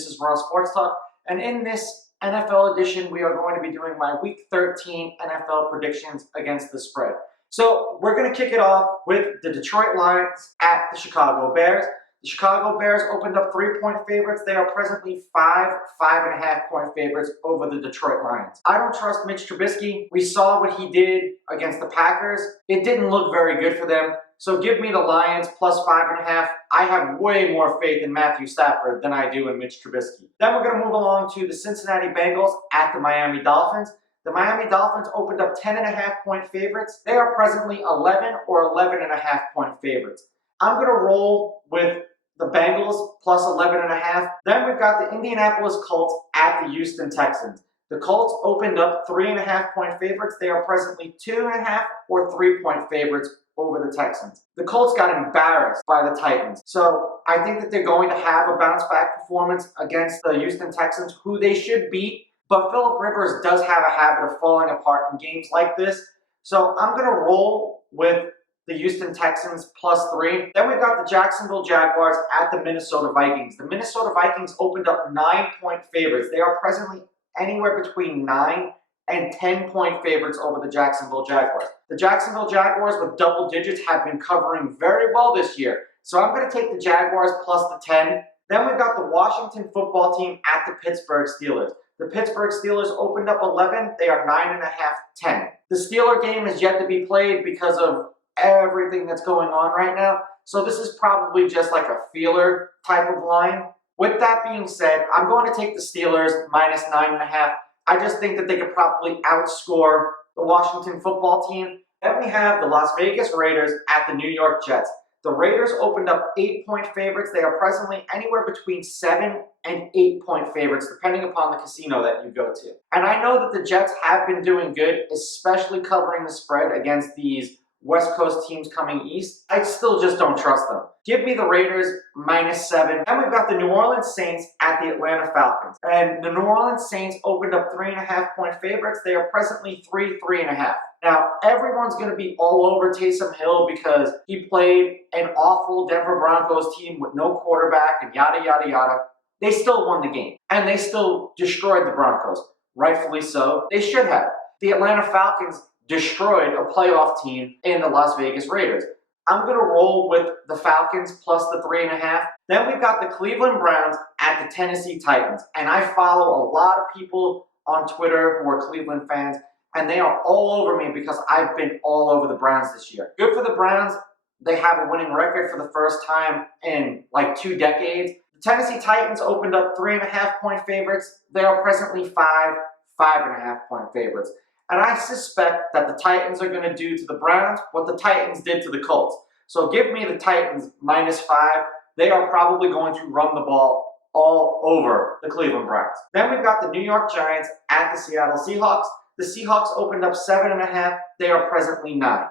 this is Raw Sports Talk. And in this NFL edition, we are going to be doing my Week 13 NFL predictions against the spread. So we're going to kick it off with the Detroit Lions at the Chicago Bears. The Chicago Bears opened up 3-point favorites. They are presently 5.5-point favorites over the Detroit Lions. I don't trust Mitch Trubisky. We saw what he did against the Packers. It didn't look very good for them. So give me the Lions plus 5.5. I have way more faith in Matthew Stafford than I do in Mitch Trubisky. Then we're going to move along to the Cincinnati Bengals at the Miami Dolphins. The Miami Dolphins opened up 10.5-point favorites. They are presently 11 or 11.5-point favorites. I'm going to roll with the Bengals plus 11.5. Then we've got the Indianapolis Colts at the Houston Texans. The Colts opened up 3.5-point favorites. They are presently 2.5 or 3-point favorites over the Texans. The Colts got embarrassed by the Titans. So I think that they're going to have a bounce back performance against the Houston Texans, who they should beat. But Phillip Rivers does have a habit of falling apart in games like this. So I'm going to roll with the Houston Texans plus 3. Then we've got the Jacksonville Jaguars at the Minnesota Vikings. The Minnesota Vikings opened up 9-point favorites. They are presently anywhere between 9 and 10-point favorites over the Jacksonville Jaguars. The Jacksonville Jaguars with double digits have been covering very well this year. So I'm going to take the Jaguars plus the 10. Then we've got the Washington football team at the Pittsburgh Steelers. The Pittsburgh Steelers opened up 11. They are 9.5, 10. The Steeler game is yet to be played because of everything that's going on right now. So this is probably just like a feeler type of line. With that being said, I'm going to take the Steelers minus 9.5. I just think that they could probably outscore the Washington football team. Then we have the Las Vegas Raiders at the New York Jets. The Raiders opened up 8-point favorites. They are presently anywhere between 7 and 8-point favorites, depending upon the casino that you go to. And I know that the Jets have been doing good, especially covering the spread against these West Coast teams coming east. I still just don't trust them. Give me the Raiders minus 7. Then we've got the New Orleans Saints at the Atlanta Falcons. And the New Orleans Saints opened up 3.5-point favorites. They are presently 3.5. Now, everyone's going to be all over Taysom Hill because he played an awful Denver Broncos team with no quarterback and yada, yada, yada. They still won the game. And they still destroyed the Broncos. Rightfully so. They should have. The Atlanta Falcons destroyed a playoff team in the Las Vegas Raiders. I'm going to roll with the Falcons plus the 3.5. Then we've got the Cleveland Browns at the Tennessee Titans. And I follow a lot of people on Twitter who are Cleveland fans, and they are all over me because I've been all over the Browns this year. Good for the Browns. They have a winning record for the first time in like 2 decades. The Tennessee Titans opened up 3.5-point favorites. They are presently 5.5-point favorites. And I suspect that the Titans are going to do to the Browns what the Titans did to the Colts. So give me the Titans minus 5. They are probably going to run the ball all over the Cleveland Browns. Then we've got the New York Giants at the Seattle Seahawks. The Seahawks opened up 7.5. They are presently 9.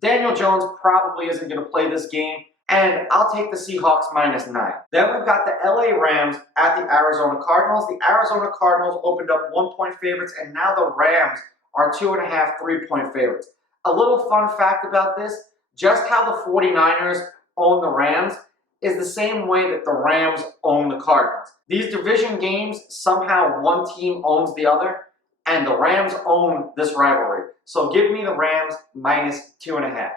Daniel Jones probably isn't going to play this game, and I'll take the Seahawks minus 9. Then we've got the LA Rams at the Arizona Cardinals. The Arizona Cardinals opened up 1-point favorites, and now the Rams are 2.5, 3-point favorites. A little fun fact about this, just how the 49ers own the Rams is the same way that the Rams own the Cardinals. These division games, somehow one team owns the other, and the Rams own this rivalry. So give me the Rams minus 2.5.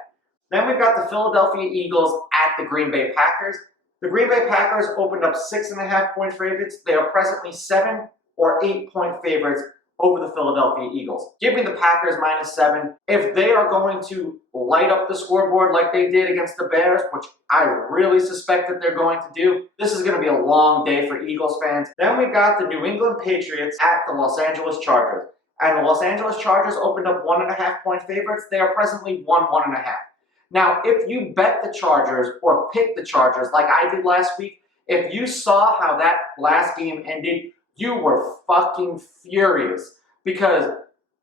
Then we've got the Philadelphia Eagles at the Green Bay Packers. The Green Bay Packers opened up 6.5-point favorites. They are presently 7 or 8-point favorites over the Philadelphia Eagles. Give me the Packers minus 7. If they are going to light up the scoreboard like they did against the Bears, which I really suspect that they're going to do, this is going to be a long day for Eagles fans. Then we've got the New England Patriots at the Los Angeles Chargers. And the Los Angeles Chargers opened up 1.5-point favorites. They are presently 1.5. Now, if you bet the Chargers or pick the Chargers like I did last week, if you saw how that last game ended, you were fucking furious. Because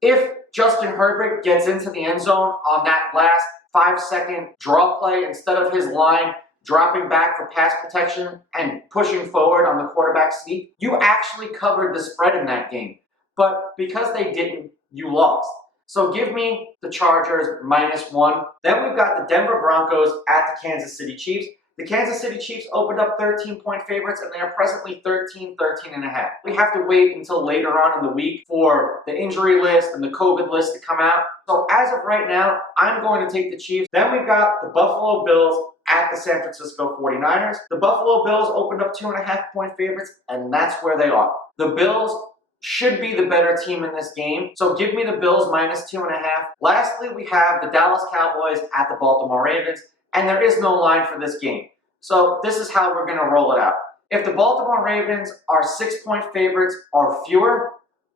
if Justin Herbert gets into the end zone on that last 5-second draw play, instead of his line dropping back for pass protection and pushing forward on the quarterback sneak, you actually covered the spread in that game. But because they didn't, you lost. So give me the Chargers minus 1. Then we've got the Denver Broncos at the Kansas City Chiefs. The Kansas City Chiefs opened up 13-point favorites, and they are presently 13.5. We have to wait until later on in the week for the injury list and the COVID list to come out. So as of right now, I'm going to take the Chiefs. Then we've got the Buffalo Bills at the San Francisco 49ers. The Buffalo Bills opened up 2.5-point favorites, and that's where they are. The Bills should be the better team in this game, so give me the Bills minus 2.5. Lastly, we have the Dallas Cowboys at the Baltimore Ravens, and there is no line for this game. So this is how we're going to roll it out. If the Baltimore Ravens are 6-point favorites or fewer,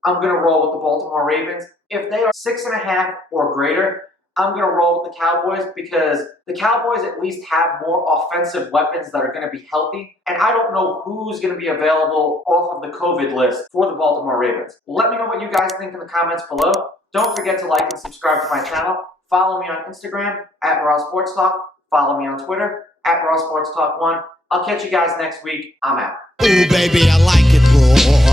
I'm going to roll with the Baltimore Ravens. If they are 6.5 or greater, I'm going to roll with the Cowboys because the Cowboys at least have more offensive weapons that are going to be healthy. And I don't know who's going to be available off of the COVID list for the Baltimore Ravens. Let me know what you guys think in the comments below. Don't forget to like and subscribe to my channel. Follow me on Instagram at Raw Sports Talk. Follow me on Twitter at Raw Sports Talk 1. I'll catch you guys next week. I'm out. Ooh, baby, I like it raw.